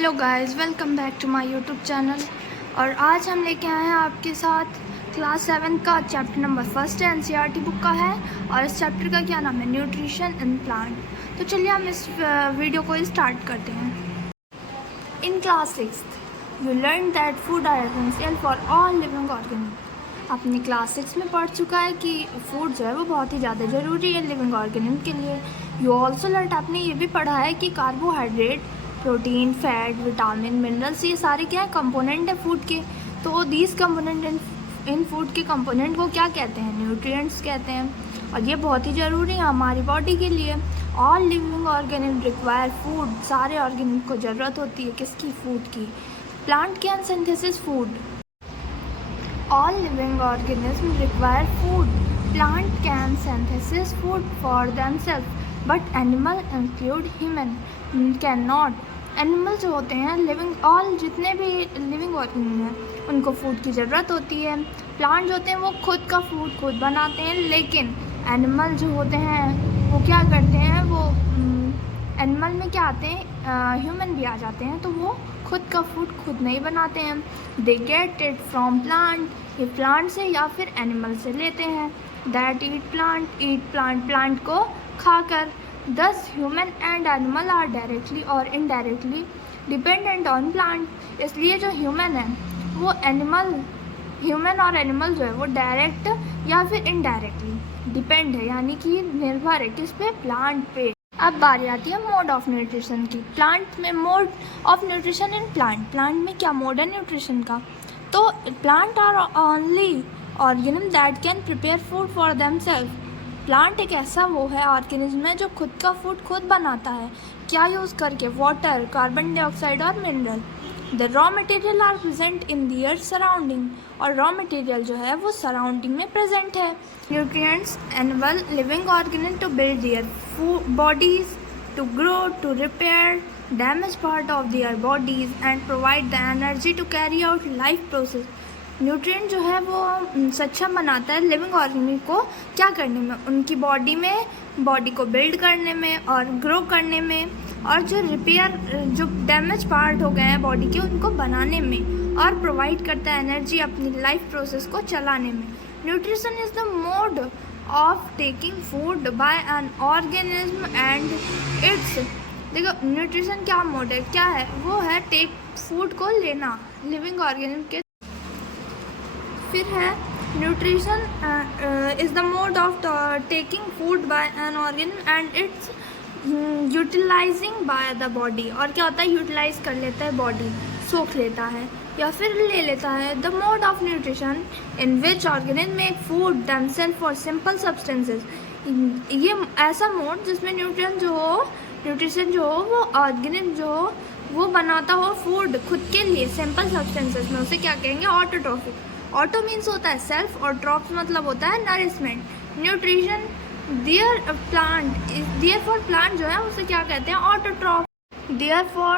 Hello guys, welcome back to my YouTube channel. और आज हम लेके आए हैं आपके साथ क्लास 7 का चैप्टर नंबर 1 एनसीईआरटी बुक का है। और इस चैप्टर का क्या नाम है? Nutrition in plant. तो चलिए हम इस वीडियो को स्टार्ट करते हैं। In class 6 you learn that food are essential for all living organism. अपनी क्लास 6 में पढ़ चुका है कि फूड जो है वो बहुत ही ज़्यादा ज़रूरी है लिविंग ऑर्गेनिज्म के लिए। यू ऑल्सो लर्न, आपने ये भी पढ़ा है कि carbohydrate, protein, fat, vitamin, minerals, ये सारे क्या है? कंपोनेंट है फूड के। तो दीज कंपोनेंट इन फूड के कंपोनेंट को क्या कहते हैं? न्यूट्रिएंट्स कहते हैं। और ये बहुत ही ज़रूरी है हमारी बॉडी के लिए। All living organism require food. सारे ऑर्गेनिज्म को ज़रूरत होती है किसकी? फूड की। Plant can synthesis food. All living organisms require food. Plant can synthesize food for themselves, but animal include human cannot. Animals जो होते हैं जितने भी लिविंग ऑर्गेनिज्म हैं उनको फूड की ज़रूरत होती है। प्लांट जो होते हैं वो खुद का फूड खुद बनाते हैं, लेकिन एनिमल जो होते हैं वो क्या करते हैं? वो एनिमल में क्या आते हैं? ह्यूमन भी आ जाते हैं, तो वो खुद का फूड खुद नहीं बनाते हैं। They get it from plant. ये प्लांट से या फिर एनिमल से लेते हैं। दैट ईट प्लांट, प्लांट को खाकर। Thus human and animal are directly और इनडायरेक्टली डिपेंडेंट ऑन प्लांट। इसलिए जो ह्यूमन और एनिमल जो है वो डायरेक्ट या फिर इनडायरेक्टली डिपेंड है, यानी कि निर्भर है किस पे? प्लांट पे। अब बारी आती है मोड ऑफ न्यूट्रिशन की। प्लांट में mode of nutrition in plant में क्या मोड है न्यूट्रिशन का? तो plant are only organism that can prepare food for themself. Plant एक ऐसा वो है ऑर्गेनिज्म है जो खुद का फूड खुद बनाता है। क्या यूज़ करके? वाटर, कार्बन डाइऑक्साइड और mineral. The raw material are present in their surrounding. और रॉ मटेरियल जो है वो सराउंडिंग में प्रेजेंट है। Nutrients animal living organism to build their bodies, to grow, to repair damaged part of their bodies and provide the energy to carry out life process. Nutrient जो है वो सक्षम बनाता है लिविंग ऑर्गेनिज्म को क्या करने में? उनकी बॉडी को बिल्ड करने में और ग्रो करने में, और जो डैमेज पार्ट हो गए हैं बॉडी के उनको बनाने में, और प्रोवाइड करता है एनर्जी अपनी लाइफ प्रोसेस को चलाने में। Nutrition is the mode of taking food by an organism and it's. देखो न्यूट्रिशन क्या मोड है? क्या है? वो है टेक फूड को लेना लिविंग ऑर्गेनिज्म के। फिर है nutrition is the mode of taking food by an organism and its utilising by the body. और क्या होता है? यूटिलाइज कर लेता है बॉडी, सोख लेता है या फिर ले लेता है। The mode of nutrition in which organism make food themself for simple substances. ये ऐसा मोड जिसमें न्यूट्रिशन जो हो वो ऑर्गेनिज्म जो हो वो बनाता हो फूड खुद के लिए सिंपल सब्सटेंसेस में, उसे क्या कहेंगे? ऑटोट्रॉफिक। ऑटो मीन्स होता है सेल्फ और ट्रॉप्स मतलब होता है nourishment. Nutrition therefore plant जो है उसे क्या कहते हैं? Autotroph. Therefore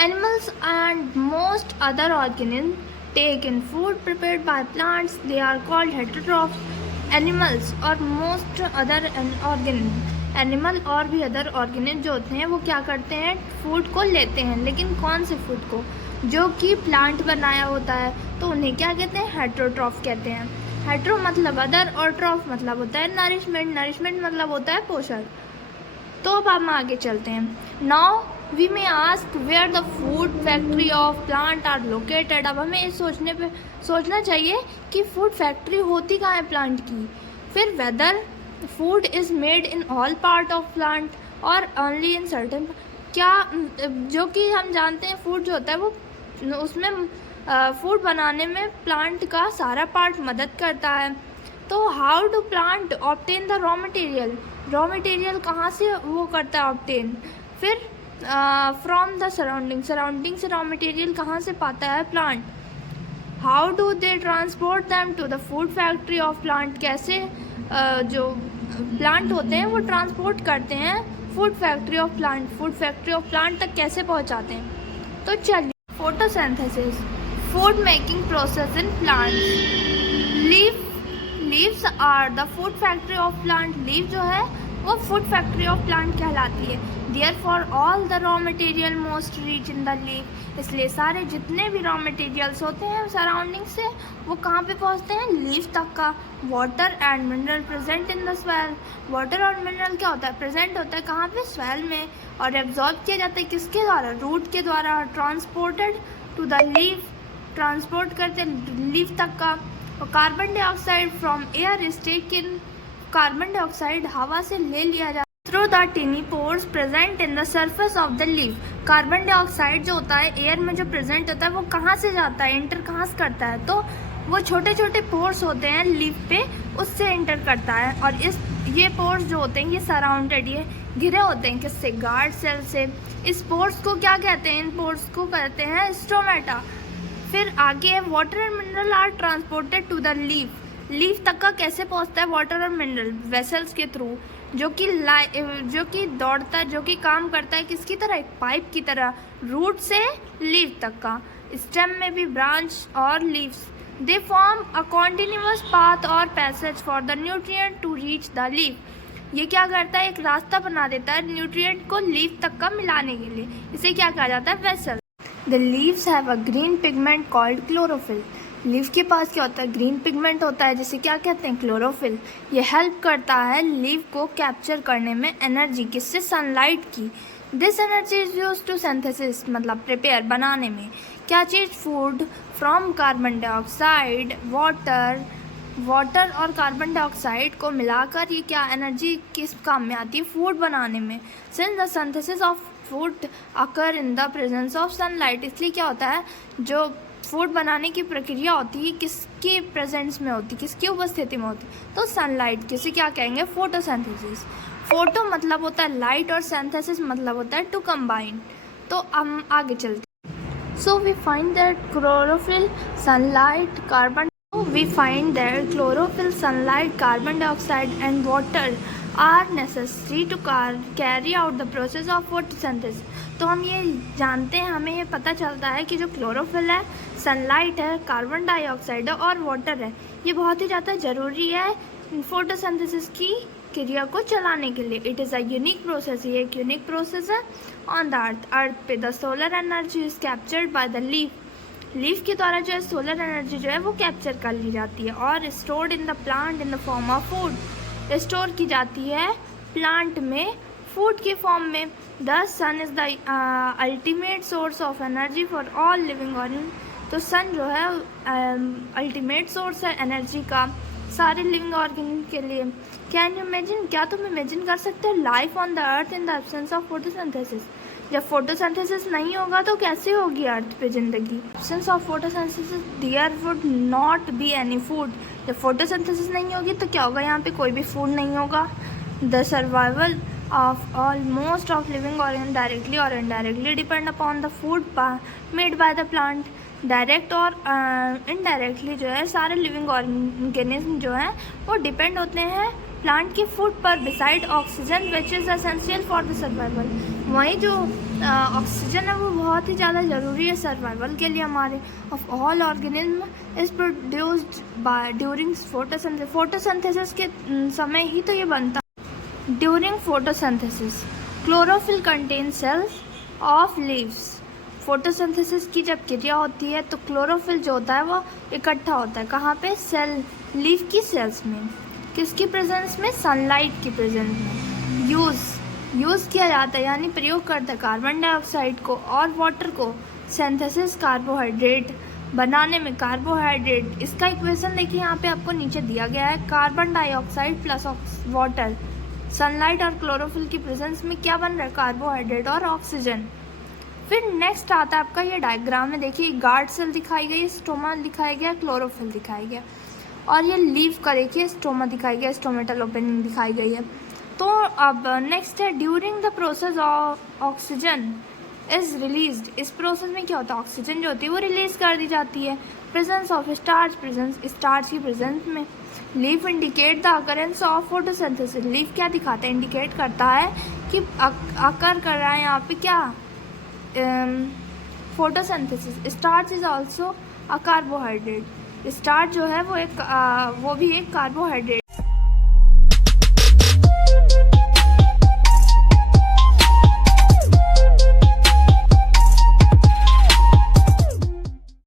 animals and most other organism take in food prepared by plants, they are called heterotrophs. Animals और मोस्ट अदर ऑर्गेनिज्म, एनिमल और भी अदर ऑर्गेनिज्म जो होते हैं वो क्या करते हैं? फूड को लेते हैं, लेकिन कौन से फूड को? जो कि प्लांट बनाया होता है, तो उन्हें क्या कहते हैं? हेटेरोट्रॉफ कहते हैं। हेटेरो मतलब अदर और ट्रॉफ मतलब होता है नरिशमेंट मतलब होता है पोषण। तो अब हम आगे चलते हैं। Now we may ask where the food factory of plant are located. अब हमें ये सोचना चाहिए कि फूड फैक्ट्री होती कहाँ है प्लांट की। फिर whether food is made in all part of plant और ओनली इन सर्टेन। क्या जो कि हम जानते हैं फूड जो होता है वो उसमें फूड बनाने में प्लांट का सारा पार्ट मदद करता है। तो how do plant obtain the raw material कहाँ से वो करता है ऑब्टेन? फिर फ्रॉम द सराउंडिंग से रॉ मटेरियल कहाँ से पाता है plant? How do they transport them to the food factory of plant. कैसे जो प्लांट होते हैं वो ट्रांसपोर्ट करते हैं फूड फैक्ट्री ऑफ प्लांट तक कैसे पहुंचाते हैं? तो चलिए, photosynthesis, food making process in plants. Leaves are the food factory of plant. Leaf जो है वो फूड फैक्ट्री ऑफ प्लांट कहलाती है। Therefore all the raw material most reach in the leaf. इसलिए सारे जितने भी रॉ मटेरियल्स होते हैं सराउंडिंग से वो कहाँ पे पहुँचते हैं, लीफ तक का. Water and mineral present in the swell. Water और मिनरल क्या होता है, प्रेजेंट होता है कहाँ पे, स्वेल में. और एब्जॉर्ब किया जाता है किसके द्वारा, रूट के द्वारा. Transported to the leaf, transport करते लीफ तक का. और carbon dioxide from air is taken. Carbon dioxide हवा से ले लिया जाता है through the tiny pores present in the surface of the leaf. Carbon dioxide जो होता है एयर में जो प्रेजेंट होता है वो कहाँ से जाता है, इंटर कहाँ से करता है, तो वो छोटे छोटे पोर्स होते हैं लीफ पे, उससे एंटर करता है. और ये पोर्स जो होते हैं ये सराउंडेड, ये घिरे होते हैं किससे, गार्ड सेल से. इस पोर्स को क्या कहते हैं, इन पोर्स को कहते हैं स्टोमेटा. फिर आगे water and mineral are transported to the leaf. Leaf तक का कैसे पहुंचता है वाटर और मिनरल, वेसल्स के थ्रू, जो कि दौड़ता है, जो कि काम करता है किसकी तरह, एक पाइप की तरह, रूट से लीफ तक का. स्टेम में भी ब्रांच और leaves. They form a continuous path और passage for the nutrient to reach the leaf. ये क्या करता है, एक रास्ता बना देता है न्यूट्रिएंट को लीफ तक का मिलाने के लिए. इसे क्या कहा जाता है, vessel. The leaves have a green pigment called chlorophyll. Leaf के पास क्या होता है, ग्रीन पिगमेंट होता है जिसे क्या कहते हैं, क्लोरोफिल. ये हेल्प करता है लीफ को कैप्चर करने में एनर्जी, किससे, सनलाइट की. This energy is use to synthesis, मतलब प्रिपेयर, बनाने में. क्या चीज़, food from carbon dioxide, water और कार्बन डाइऑक्साइड को मिलाकर ये क्या एनर्जी किस काम में आती है, फूड बनाने में. Since the synthesis of food occur in the presence of sunlight. इसलिए क्या होता है, जो फूड बनाने की प्रक्रिया होती है किसके प्रेजेंस में होती है, किसकी उपस्थिति में होती है, तो सनलाइट. किसे क्या कहेंगे, फोटोसिंथेसिस. फोटो मतलब होता है लाइट और सिंथेसिस मतलब होता है टू कंबाइन. तो हम आगे चलते हैं. So we find that chlorophyll, sunlight, carbon dioxide and water are necessary to carry out the process of photosynthesis. तो हम ये जानते हैं, हमें ये पता चलता है कि जो क्लोरोफिल है, सनलाइट है, कार्बन डाइऑक्साइड है और वाटर है, ये बहुत ही ज़्यादा ज़रूरी है फोटोसिंथेसिस की क्रिया को चलाने के लिए. It is a unique process. ये एक यूनिक प्रोसेस है. ऑन द अर्थ पे the solar energy is captured by the leaf. Leaf के द्वारा जो है सोलर एनर्जी जो है वो कैप्चर कर ली जाती है और stored in the plant in the form of food. Store की जाती है प्लांट में फूड के फॉर्म में. The sun is the ultimate source of energy for all living organ. तो सन जो है अल्टीमेट सोर्स है एनर्जी का सारे लिविंग ऑर्गन के लिए. कैन यू इमेजिन, क्या तुम इमेजिन कर सकते हो, life on the earth in the absence of photosynthesis. जब फोटोसिंथेसिस नहीं होगा तो कैसे होगी अर्थ पे ज़िंदगी. Absence of photosynthesis there would not be any food. जब फोटोसिंथेसिस नहीं होगी तो क्या होगा, यहाँ पे कोई भी फूड नहीं होगा. The survival of almost of living organ directly और indirectly depend upon the food made by the plant. Direct और इनडायरेक्टली जो है सारे लिविंग ऑर्गेनिज्म जो हैं वो डिपेंड होते हैं प्लांट के फूड पर. Beside oxygen which is essential for the survival. वहीं जो ऑक्सीजन है वो बहुत ही ज़्यादा ज़रूरी है सर्वाइवल के लिए हमारे. Of all organism is produced by during photosynthesis. Photosynthesis के समय ही तो ये बनता. During photosynthesis chlorophyll contain cells of leaves. Photosynthesis की जब क्रिया होती है तो क्लोरोफिल जो होता है वो इकट्ठा होता है कहाँ पे, सेल, लीफ की सेल्स में. किसकी प्रेजेंस में, सनलाइट की प्रेजेंस में. यूज़ किया जाता है यानी प्रयोग करता है कार्बन डाइऑक्साइड को और वाटर को. सिंथेसिस कार्बोहाइड्रेट बनाने में. कार्बोहाइड्रेट इसका इक्वेशन देखिए यहाँ पे आपको नीचे दिया गया है. Carbon dioxide plus water, sunlight और क्लोरोफिल की प्रेजेंस में क्या बन रहा है, कार्बोहाइड्रेट और ऑक्सीजन. फिर नेक्स्ट आता है आपका ये डायग्राम में देखिए, गार्ड सेल दिखाई गई, स्टोमा दिखाया गया, क्लोरोफिल दिखाई गया. और ये लीफ का देखिए स्टोमा दिखाई गया, स्टोमेटल ओपनिंग दिखाई गई है. तो अब नेक्स्ट है during the process of oxygen is released. इस प्रोसेस में क्या होता है, ऑक्सीजन जो होती है वो रिलीज कर दी जाती है. प्रेजेंस ऑफ स्टार्च की प्रेजेंस में. Leaf indicate the occurrence of photosynthesis. Leaf क्या दिखाता है, इंडिकेट करता है कि अकर कर रहा है यहाँ पे क्या, photosynthesis. Starch is also a carbohydrate. Starch जो है वो भी एक कार्बोहाइड्रेट